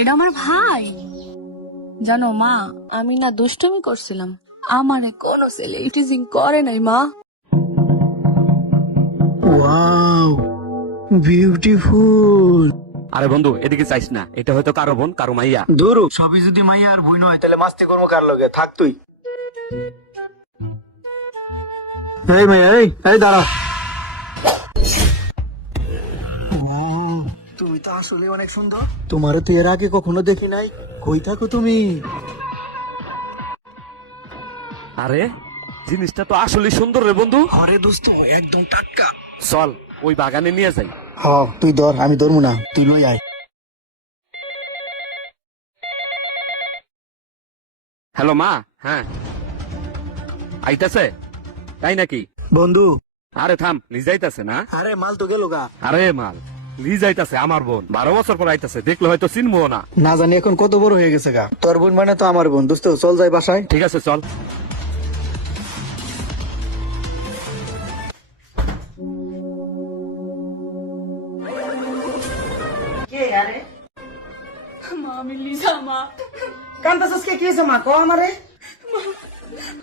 এটা আমার ভাই। জানো মা, আমি না দুষ্টুমি করছিলাম, আমারে কোনো ছেলে ইটিজিং করে নাই মা। Wow, beautiful. আরে বন্ধু এদিকে চাইস না, এটা হয়তো কারো বোন কারো মাইয়া। ধরু সবই যদি মাইয়া আর বই নয় তাহলে মাস্তি করবো কার লগে? থাক তুই। এই মাইয়া, এই দাঁড়া। তুমি তো আসলে অনেক সুন্দর। তোমারও তো এর আগে কখনো দেখি নাই। কই থাকো তুমি? আরে জিনিসটা তো আসলে সুন্দর রে বন্ধু। আরে দোস্ত, একদম টাটকা। চল ওই বাগানে নিয়ে যাই। হ্যাঁ তুই ধর, আমি ধরবো না, তুই লই আয়। হ্যালো মা, হ্যাঁ আইতাছে তাই নাকি? বন্ধু, আরে থাম, লিজ আইতাছে না? আরে মাল তো গেল গা। আরে মাল লিজ আইতাছে, আমার বোন 12 বছর পর আইতাছে, দেখলে হয়তো চিনবো না। না জানি এখন কত বড় হয়ে গেছে গা। তোর বোন মানে তো আমার বোন। দোস্ত চল যাই বাসায়। ঠিক আছে চল। কে আরে মা আমি লিজা মা। কান্দাসস কে কিছে মা কো আমারে?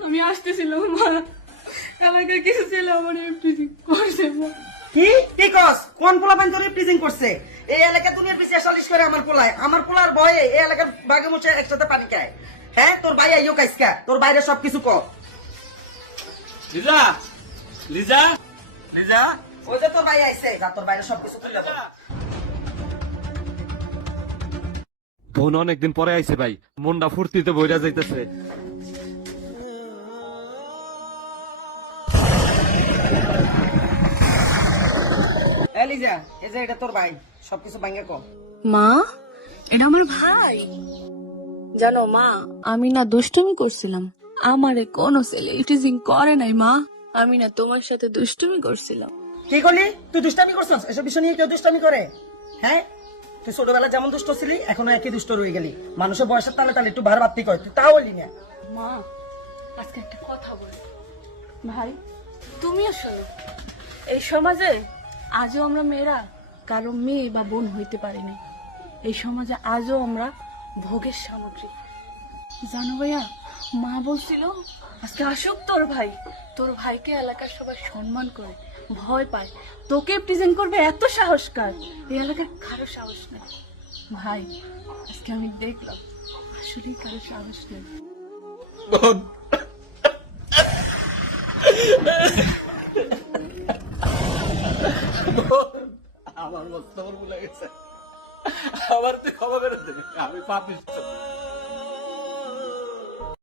আমি আসতেছিলাম মা, এলাকার কিছু ছেলে আমার ইটিজিং করছে মা। কি কস? কোন পোলা বাইন তোরে প্রিজিং করছে? এই এলাকা দুনিয়ার বেশি সালিশ করে আমার পোলায়। আমার পোলার ভয়ে এই এলাকার বাগে মুছে একসাথে পানি খায়। হ্যাঁ তোর ভাই আইও কাইসকা, তোর বাইরে সবকিছু ক। লিজা, লিজা, লিজা। ওই যে তোর ভাই আইছে, যা তোর বাইরে সবকিছু তুই যাবো। বোন অনেকদিন পরে আইছে ভাই, মনটা ফুর্তিতে বইরা যাইতেছে। এলিজা, এই যে এটা তোর ভাই, সবকিছু ভাঙে ক। মা, এটা আমার ভাই। জানো মা, আমি না দুষ্টুমি করছিলাম, আমারে কোনো ছেলে ইটিজিং করে নাই মা। আমি না তোমার সাথে দুষ্টুমি করছিলাম। কি করলি? তুই দুষ্টামি করছস? এসব বিষয় নিয়ে কেউ দুষ্টামি করে? হ্যাঁ, তুই ছোটবেলায় যেমন দুষ্ট ছিলি এখনো একই দুষ্ট রয়ে গেলি। মানুষের বয়সের তালে তালে একটু ভার বাড়তি কয়, তুই তাও বললি না। মা, আজকে একটা কথা বলি। ভাই, তুমিও শোনো। এই সমাজে আজও আমরা মেয়েরা কারো মেয়ে বা বোন হইতে পারিনি। এই সমাজে আজও আমরা ভোগের সামগ্রী। জানো ভাইয়া, মা বলছিল আজকে আসুক তোর ভাই। তোর ভাইকে এলাকার সবাই সম্মান করে, ভয় পায়। তোকে প্রেজেন্ট করবে এত সাহস কার? এই এলাকার কারো সাহস নেই ভাই। আজকে আমি দেখলাম আসলেই কারো সাহস নেই। আমার মস্ত ভুলে গেছে, আমার তুই ক্ষমা করে দে, আমি পাপিষ্ঠ।